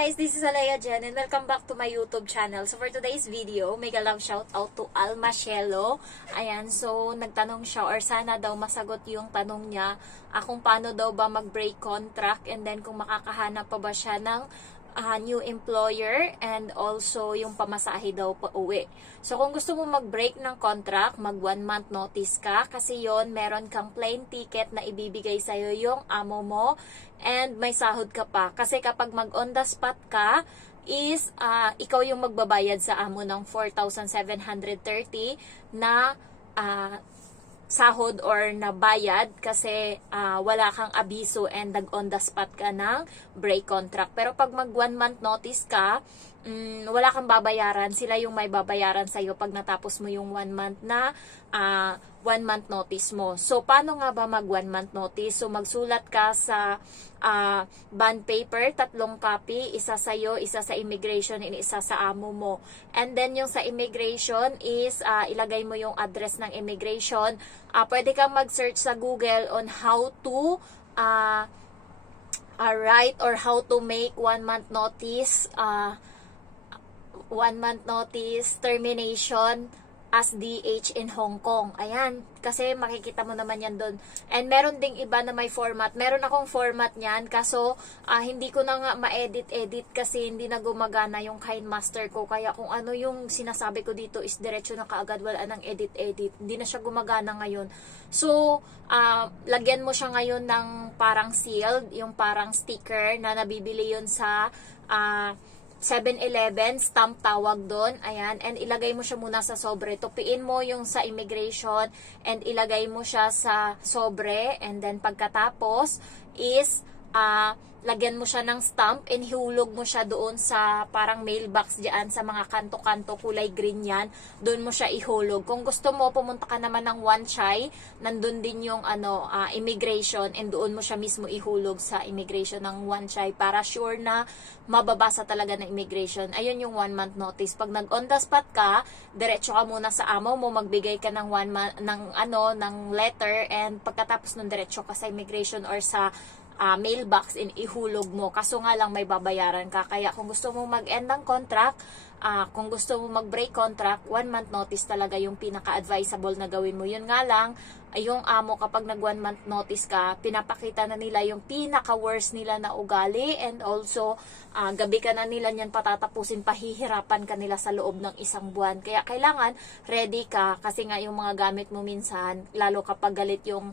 guys, this is Alea Jen and welcome back to my YouTube channel. So for today's video, mega love shout out to Alma Cielo. Ayan, so nagtanong siya or sana daw masagot yung tanong niya kung paano daw ba mag-break contract and then kung makakahanap pa ba siya ng new employer and also yung pamasahe daw pa uwi. So kung gusto mo mag-break ng contract, mag 1 month notice ka kasi yon meron kang plane ticket na ibibigay sa'yo yung amo mo and may sahod ka pa. Kasi kapag mag on the spot ka is ikaw yung magbabayad sa amo ng 4,730 na sahod or na bayad kasi wala kang abiso and nag on the spot ka ng break contract. Pero pag mag 1 month notice ka, wala kang babayaran. Sila yung may babayaran sa'yo pag natapos mo yung 1 month na 1 month notice mo. So, paano nga ba mag 1 month notice? So, magsulat ka sa bond paper, 3 copy, isa sa'yo, isa sa immigration, and isa sa amo mo. And then, yung sa immigration is, ilagay mo yung address ng immigration. Pwede kang mag-search sa Google on how to write or how to make 1 month notice, 1 month notice termination as DH in Hong Kong. Ayan, kasi makikita mo naman yan doon. And meron ding iba na may format. Meron akong format niyan, kaso hindi ko na nga ma-edit kasi hindi na gumagana yung KineMaster ko. Kaya kung ano yung sinasabi ko dito is diretso na kaagad, wala nang edit. Hindi na siya gumagana ngayon. So, lagyan mo siya ngayon ng parang sealed, yung parang sticker na nabibili yun sa 7-Eleven, stamp tawag doon. Ayan, and ilagay mo siya muna sa sobre. Tupiin mo yung sa immigration and ilagay mo siya sa sobre. And then pagkatapos is lagyan mo siya ng stamp and ihulog mo siya doon sa parang mailbox dyan sa mga kanto-kanto, kulay green yan. Doon mo siya ihulog. Kung gusto mo, pumunta ka naman ng Wan Chai, nandun din yung immigration and doon mo siya mismo ihulog sa immigration ng Wan Chai para sure na mababasa talaga ng immigration. Ayun yung 1 month notice. Pag nag on the spot ka, diretso ka muna sa amo mo, magbigay ka ng 1 month ng letter and pagkatapos nun diretso ka sa immigration or sa mailbox in ihulog mo. Kaso nga lang may babayaran ka. Kaya kung gusto mo mag-end ng contract, kung gusto mo mag-break contract, 1 month notice talaga yung pinaka-advisable na gawin mo. Yun nga lang, yung amo kapag nag 1 month notice ka, pinapakita na nila yung pinaka-worst nila na ugali and also gabi ka na nila niyan patatapusin, pahihirapan ka nila sa loob ng 1 buwan. Kaya kailangan ready ka kasi nga yung mga gamit mo minsan, lalo kapag galit yung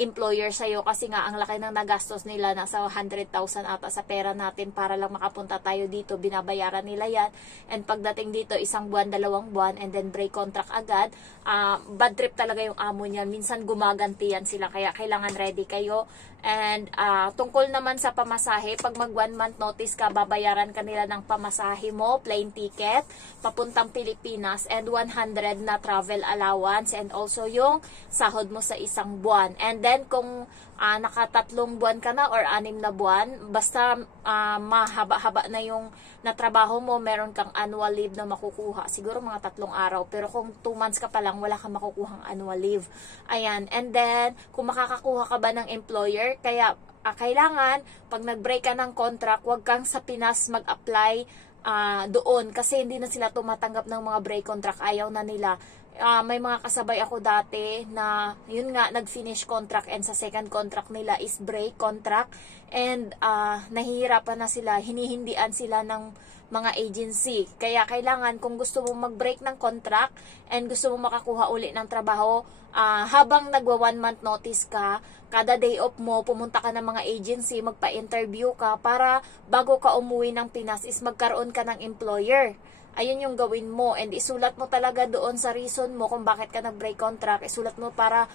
employer sa'yo kasi nga ang laki ng nagastos nila, nasa 100,000 ata sa pera natin para lang makapunta tayo dito, binabayaran nila yan and pagdating dito 1 buwan, 2 buwan and then break contract agad, bad trip talaga yung amo niya, minsan gumaganti yan sila, kaya kailangan ready kayo. And tungkol naman sa pamasahe, pag mag 1 month notice ka, babayaran ka nila ng pamasahe mo, plane ticket papuntang Pilipinas and 100 na travel allowance and also yung sahod mo sa 1 buwan. And then kung naka 3 buwan ka na or 6 na buwan, basta mahaba-haba na yung natrabaho mo, meron kang annual leave na makukuha. Siguro mga 3 araw. Pero kung 2 months ka pa lang, wala kang makukuhang annual leave. Ayan. And then, kung makakakuha ka ba ng employer, kaya kailangan, pag nag-break ka ng contract, huwag kang sa Pinas mag-apply doon. Kasi hindi na sila tumatanggap ng mga break contract. Ayaw na nila. May mga kasabay ako dati na yun nga nag-finish contract and sa second contract nila is break contract and nahihirapan na sila, hinihindian sila ng mga agency. Kaya kailangan kung gusto mo mag-break ng contract and gusto mo makakuha uli ng trabaho, habang nagwa 1 month notice ka, kada day off mo, pumunta ka ng mga agency, magpa-interview ka para bago ka umuwi ng Pinas is magkaroon ka ng employer. Ayun yung gawin mo and isulat mo talaga doon sa reason mo kung bakit ka nag-break contract. Isulat mo para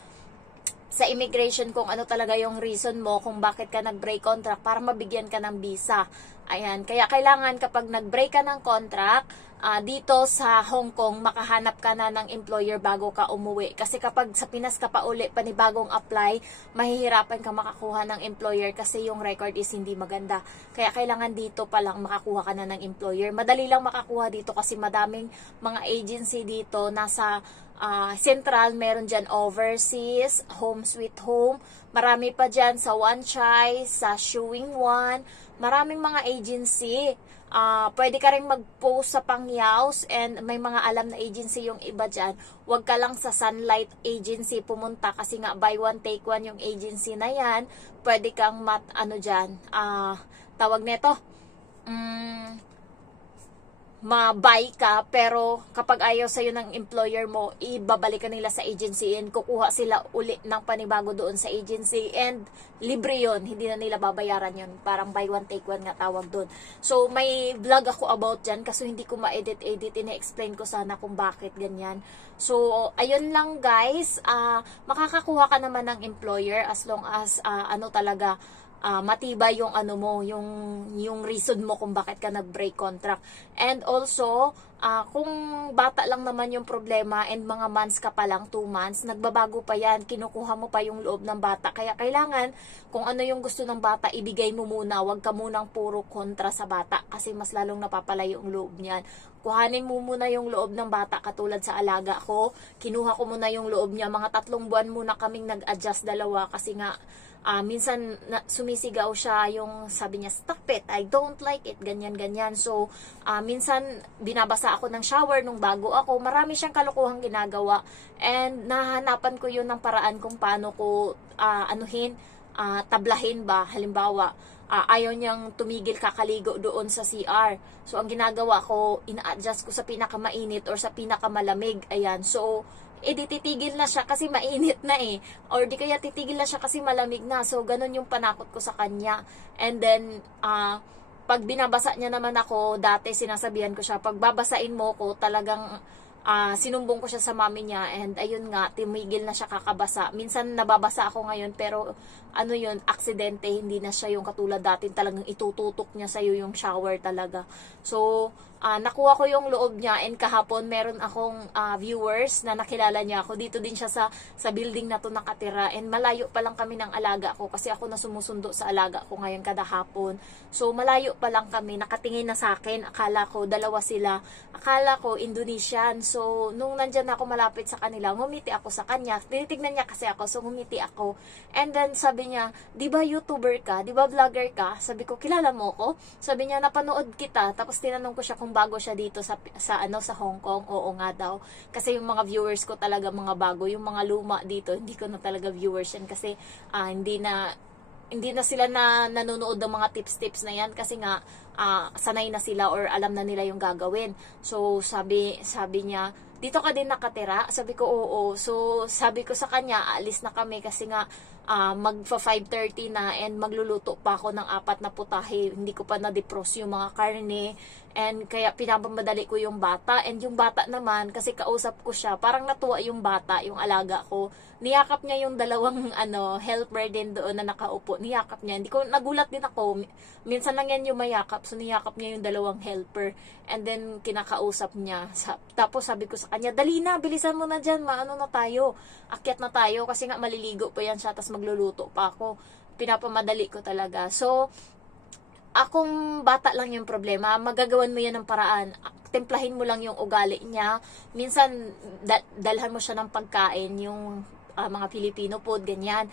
sa immigration kung ano talaga yung reason mo kung bakit ka nag-break contract para mabigyan ka ng visa. Ayan, kaya kailangan kapag nag-break ka ng contract, dito sa Hong Kong, makahanap ka na ng employer bago ka umuwi. Kasi kapag sa Pinas ka pa uli, panibagong apply, mahihirapan ka makakuha ng employer kasi yung record is hindi maganda. Kaya kailangan dito pa lang makakuha ka na ng employer. Madali lang makakuha dito kasi madaming mga agency dito. Nasa Central, meron dyan overseas, home sweet home. Marami pa dyan sa Wan Chai, sa Shuing Wan, maraming mga agency. Pwede ka rin mag-post sa Pangyaws, and may mga alam na agency yung iba dyan. Huwag ka lang sa Sunlight Agency pumunta kasi nga buy one take one yung agency na yan. Pwede kang tawag nito, ma-buy ka, pero kapag ayaw sa'yo ng employer mo, ibabalik ka nila sa agency and kukuha sila uli ng panibago doon sa agency, and libre yon, hindi na nila babayaran yon, parang buy one take one nga tawag doon. So may vlog ako about dyan kasi hindi ko ma-edit, ina-explain ko sana kung bakit ganyan. So ayun lang guys, makakakuha ka naman ng employer as long as talaga matibay yung yung reason mo kung bakit ka nag-break contract. And also, kung bata lang naman yung problema and mga months ka pa lang, 2 months, nagbabago pa yan, kinukuha mo pa yung loob ng bata. Kaya kailangan, kung ano yung gusto ng bata, ibigay mo muna, wag ka munang puro kontra sa bata kasi mas lalong napapalayo yung loob niyan. Kuhanin mo muna yung loob ng bata, katulad sa alaga ko, kinuha ko muna yung loob niya, mga 3 buwan muna kaming nag-adjust dalawa kasi nga, minsan sumisigaw siya, yung sabi niya, stop it, I don't like it, ganyan. So, minsan binabasa ako ng shower nung bago ako, marami siyang kalokohang ginagawa, and nahanapan ko yun ng paraan kung paano ko tablahin ba, halimbawa, ayaw niyang tumigil kakaligo doon sa CR. So, ang ginagawa ko, ina-adjust ko sa pinakamainit or sa pinakamalamig, ayan, so, titigil na siya kasi mainit na or di kaya titigil na siya kasi malamig na. So ganun yung panakot ko sa kanya. And then pag binabasa niya naman ako, dati sinasabihan ko siya, pag babasain mo ko, talagang sinumbong ko siya sa mami niya, and ayun nga, tumigil na siya kakabasa. Minsan nababasa ako ngayon, pero yun, aksidente, hindi na siya yung katulad dati, talagang itututok niya sa'yo yung shower talaga. So nakuha ko yung loob niya, and kahapon meron akong viewers na nakilala niya ako. Dito din siya sa building na to nakatira, and malayo pa lang kami ng alaga ko kasi ako na sumusundo sa alaga ko ngayon kada hapon. So malayo pa lang kami, nakatingin na sa akin, akala ko dalawa sila, akala ko Indonesian. So nung nandyan ako malapit sa kanila, ngumiti ako sa kanya, tinitignan niya kasi ako, so ngumiti ako. And then sabi niya, di ba YouTuber ka, di ba vlogger ka? Sabi ko, kilala mo ko? Sabi niya, napanood kita. Tapos tinanong ko siya kung bago siya dito sa Hong Kong. Oo nga daw, kasi yung mga viewers ko talaga mga bago, yung mga luma dito hindi ko na talaga viewers yan kasi hindi na sila na nanonood ng mga tips na yan kasi nga sanay na sila or alam na nila yung gagawin. So sabi niya, dito ka din nakatira? Sabi ko, oo. So sabi ko sa kanya, alis na kami kasi nga magfa 5:30 na, and magluluto pa ako ng 4 na putahe. Hindi ko pa na-defrost yung mga karne, and kaya pinapamadali ko yung bata. And yung bata naman, kasi kausap ko siya, parang natuwa yung bata, yung alaga ko. Niyakap niya yung dalawang helper din doon na nakaupo. Niyakap niya. Hindi ko, nagulat din ako. Minsan lang yan yung mayakap. So niyakap niya yung dalawang helper. And then kinakausap niya. Tapos sabi ko sa kanya, dali na, bilisan mo na dyan. Maano na tayo. Akyat na tayo kasi nga maliligo pa yan siya. Tapos magluluto pa ako. Pinapamadali ko talaga. So, akong bata lang yung problema, magagawan mo yan ng paraan. Templahin mo lang yung ugali niya. Minsan, dalhan mo siya ng pagkain, yung mga Filipino food, ganyan.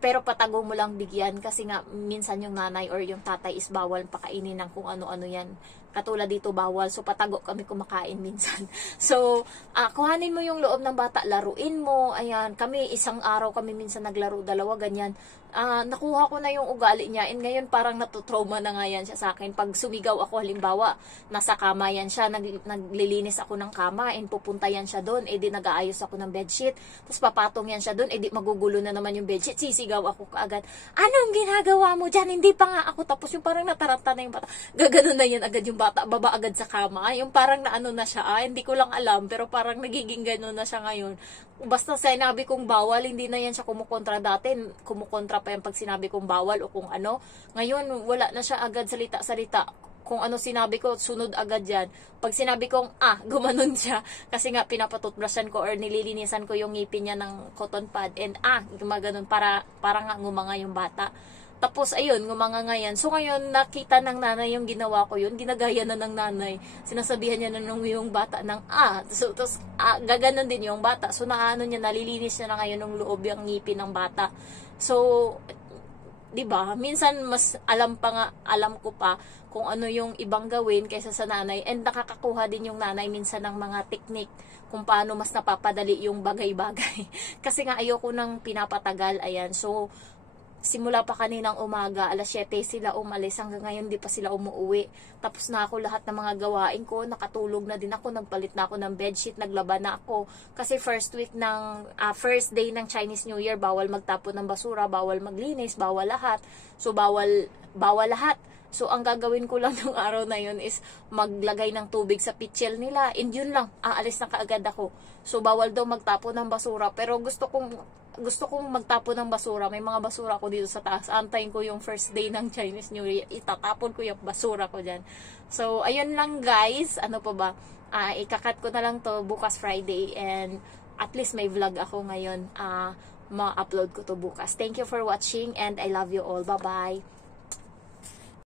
Pero patago mo lang bigyan kasi nga minsan yung nanay or yung tatay is bawal pakainin ng kung ano-ano yan. Katulad dito bawal, so patago kami kumakain minsan. So, kuhanin mo yung loob ng bata, laruin mo, ayan, kami isang araw kami minsan naglaro, dalawa, ganyan. Nakuha ko na yung ugali niya, and ngayon parang natutrauma na nga yan siya sa akin. Pag sumigaw ako, halimbawa, nasa kama yan siya, naglilinis ako ng kama, and pupunta yan siya doon, edi nag-aayos ako ng bedsheet, tapos papatong yan siya doon, edi magugulo na naman yung bedsheet, sisigaw ako kaagad, anong ginagawa mo dyan? Hindi pa nga ako tapos, yung parang nataranta na yung bata, gaganon na yan agad yung bata, baba agad sa kama, yung parang naano na siya, hindi ko lang alam, pero parang nagiging gano'n na siya ngayon. Basta sinabi kong bawal, hindi na yan siya kumukontra. Dati, kumukontra pa yan pag sinabi kong bawal o kung ano. Ngayon, wala na siya agad salita-salita. Kung ano sinabi ko, sunod agad yan. Pag sinabi kong, gumanon siya. Kasi nga, pinapatutbrushan ko or nililinisan ko yung ngipin niya ng cotton pad. And, gumaganon para nga ngumanga yung bata. Tapos, ayun, ngumanga nga yan. So, ngayon, nakita ng nanay yung ginawa ko yun. Ginagaya na ng nanay. Sinasabihan niya na yung bata ng, So, tapos, gaganon din yung bata. So, nalilinis niya na ngayon ng loob yung ngipin ng bata. So, 'Di ba? Minsan mas alam ko pa kung ano yung ibang gawin kaysa sa nanay, and nakakakuha din yung nanay minsan ng mga teknik kung paano mas napapadali yung bagay-bagay. Kasi nga ayoko nang pinapatagal, ayan. So simula pa kaninang umaga, alas 7 sila umalis, hanggang ngayon di pa sila umuwi. Tapos na ako lahat ng mga gawain ko, nakatulog na din ako, nagpalit na ako ng bedsheet, naglaba na ako. Kasi first day ng Chinese New Year, bawal magtapon ng basura, bawal maglinis, bawal lahat. So bawal lahat. So ang gagawin ko lang ng araw na yun is maglagay ng tubig sa pitchel nila. And yun lang, aalis na kaagad ako. So bawal daw magtapon ng basura, pero gusto kong magtapon ng basura. May mga basura ko dito sa taas. Antayin ko yung first day ng Chinese New Year. Itatapon ko yung basura ko dyan. So, ayun lang guys. Ano pa ba? Ikakat ko na lang to bukas Friday. And at least may vlog ako ngayon. Ma-upload ko to bukas. Thank you for watching and I love you all. Bye-bye.